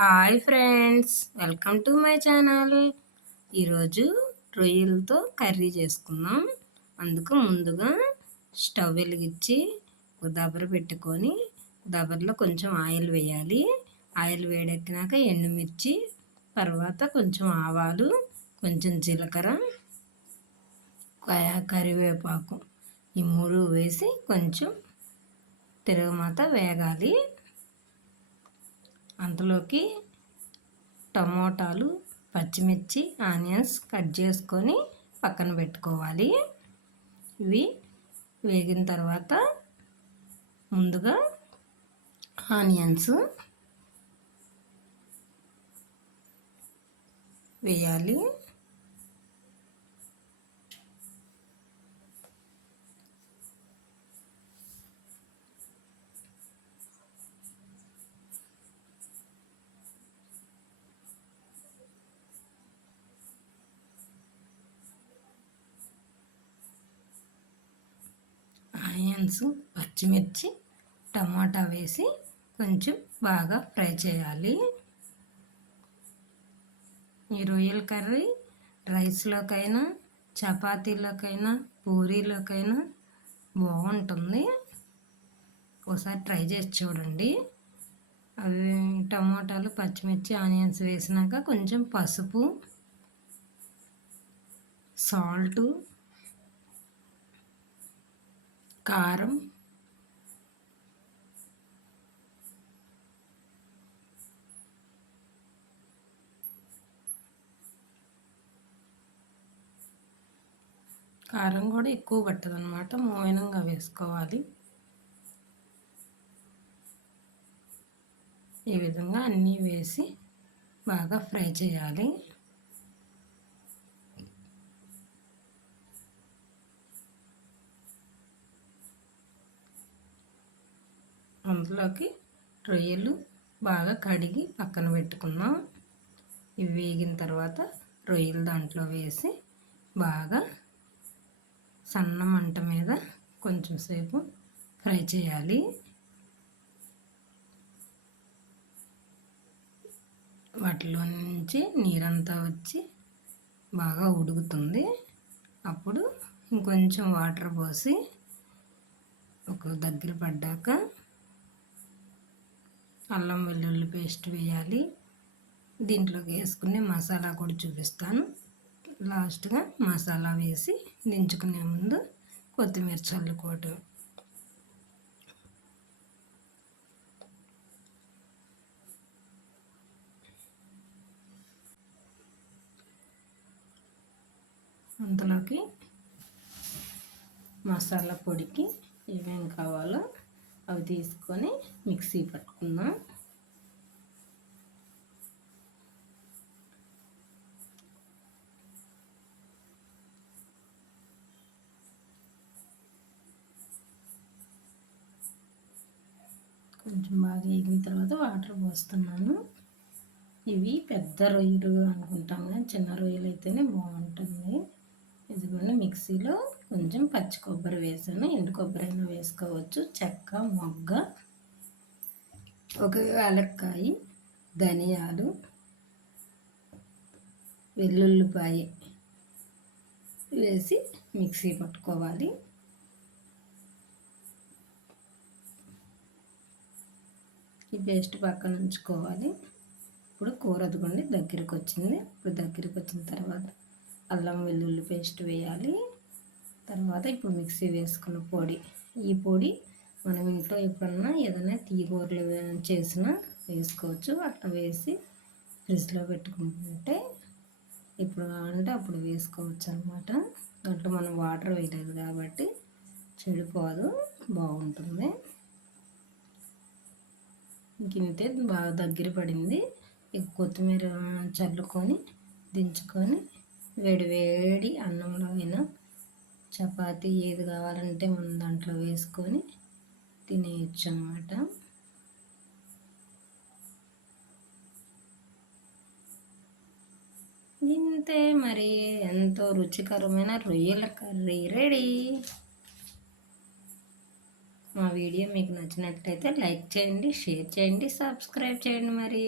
Hi friends, welcome to my channel. ఈరోజు రొయ్యలతో curry చేసుకుందాం. అందుకు ముందుగా స్టవ్ వెలిగించి దబర పెట్టుకొని దబరలో కొంచెం ఆయిల్ వేయాలి. ఆయిల్ వేడెక్కినాక ఎండుమిర్చి, తర్వాత కొంచెం ఆవాలు, కొంచెం జీలకర్ర, కరివేపాకు ఈ మూడు వేసి కొంచెం తిరగమాత వేగాలి. అందులోకి టమోటాలు, పచ్చిమిర్చి, ఆనియన్స్ కట్ చేసుకొని పక్కన పెట్టుకోవాలి. ఇవి వేగిన తర్వాత ముందుగా ఆనియన్స్ వేయాలి. ఆనియన్స్, పచ్చిమిర్చి, టమాటా వేసి కొంచెం బాగా ఫ్రై చేయాలి. ఈ రొయ్యల కర్రీ రైస్లోకైనా, చపాతీలోకైనా, పూరీలోకైనా బాగుంటుంది. ఒకసారి ట్రై చేసి చూడండి. అవి టమాటాలు, పచ్చిమిర్చి, ఆనియన్స్ వేసినాక కొంచెం పసుపు, సాల్టు, కారం, కారం కూడా ఎక్కువ పట్టదు అన్నమాట, మోయనంగా వేసుకోవాలి. ఈ విధంగా అన్నీ వేసి బాగా ఫ్రై చేయాలి. అందులోకి రొయ్యలు బాగా కడిగి పక్కన పెట్టుకుందాం. ఇవి వేగిన తర్వాత రొయ్యలు దాంట్లో వేసి బాగా సన్న మంట మీద కొంచెం సేపు ఫ్రై చేయాలి. వాటిలో నుంచి నీరంతా వచ్చి బాగా ఉడుకుతుంది. అప్పుడు ఇంకొంచెం వాటర్ పోసి ఒక దగ్గర పడ్డాక అల్లం వెల్లుల్లి పేస్ట్ వేయాలి. దీంట్లోకి వేసుకునే మసాలా కూడా చూపిస్తాను. లాస్ట్గా మసాలా వేసి దించుకునే ముందు కొత్తిమీర చల్లుకోవటం. అందులోకి మసాలా పొడికి ఏమేమి కావాలో అవి తీసుకొని మిక్సీ పట్టుకుందాం. కొంచెం బాగా వేగిన తర్వాత వాటర్ పోస్తున్నాను. ఇవి పెద్ద రొయ్యలు అనుకుంటాం కానీ చిన్న రొయ్యలు అయితేనే బాగుంటుంది. ఇదిగోండి మిక్సీలో కొంచెం పచ్చి కొబ్బరి వేసాను. ఎండు కొబ్బరి అయినా వేసుకోవచ్చు. చెక్క, మొగ్గ, ఒక యాలక్కాయ, ధనియాలు, వెల్లుల్లిపాయ వేసి మిక్సీ పట్టుకోవాలి. ఈ పేస్ట్ పక్కన ఉంచుకోవాలి. ఇప్పుడు కూర అదిగోండి దగ్గరికి వచ్చింది. ఇప్పుడు దగ్గరికి వచ్చిన తర్వాత అల్లం వెల్లుల్లి పేస్ట్ వేయాలి. తర్వాత ఇప్పుడు మిక్సీ వేసుకున్న పొడి, ఈ పొడి మనం ఇంట్లో ఎప్పుడన్నా ఏదైనా తీగూరలు చేసినా వేసుకోవచ్చు. అట్లా వేసి ఫ్రిడ్జ్లో పెట్టుకుంటుంటే ఇప్పుడు కావాలంటే అప్పుడు వేసుకోవచ్చు అన్నమాట. దాంట్లో మనం వాటర్ వేయలేదు కాబట్టి చెడిపోదు, బాగుంటుంది. ఇంకింతే బాగా దగ్గర పడింది. ఇక కొత్తిమీర చల్లుకొని దించుకొని వేడి వేడి అన్నంలో అయినా, చపాతీ ఏది కావాలంటే మనం దాంట్లో వేసుకొని తినేయచ్చు అన్నమాట. ఇంతే మరి, ఎంతో రుచికరమైన రొయ్యల కర్రీ రెడీ. మా వీడియో మీకు నచ్చినట్లయితే లైక్ చేయండి, షేర్ చేయండి, సబ్స్క్రైబ్ చేయండి మరి.